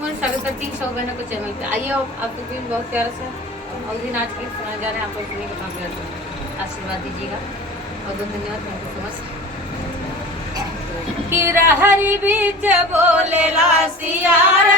मैं स्वागत करती हूँ सब बहनों को चैनल पे। आइए आपको भी बहुत प्यारा सा और दिन आज के सुना जा रहे हैं। आप लोग सुनिए कितना प्यार से आशीर्वाद दीजिएगा और बहुत धन्यवाद। Thank you so much. कि हरी बीच बोले ला सियारा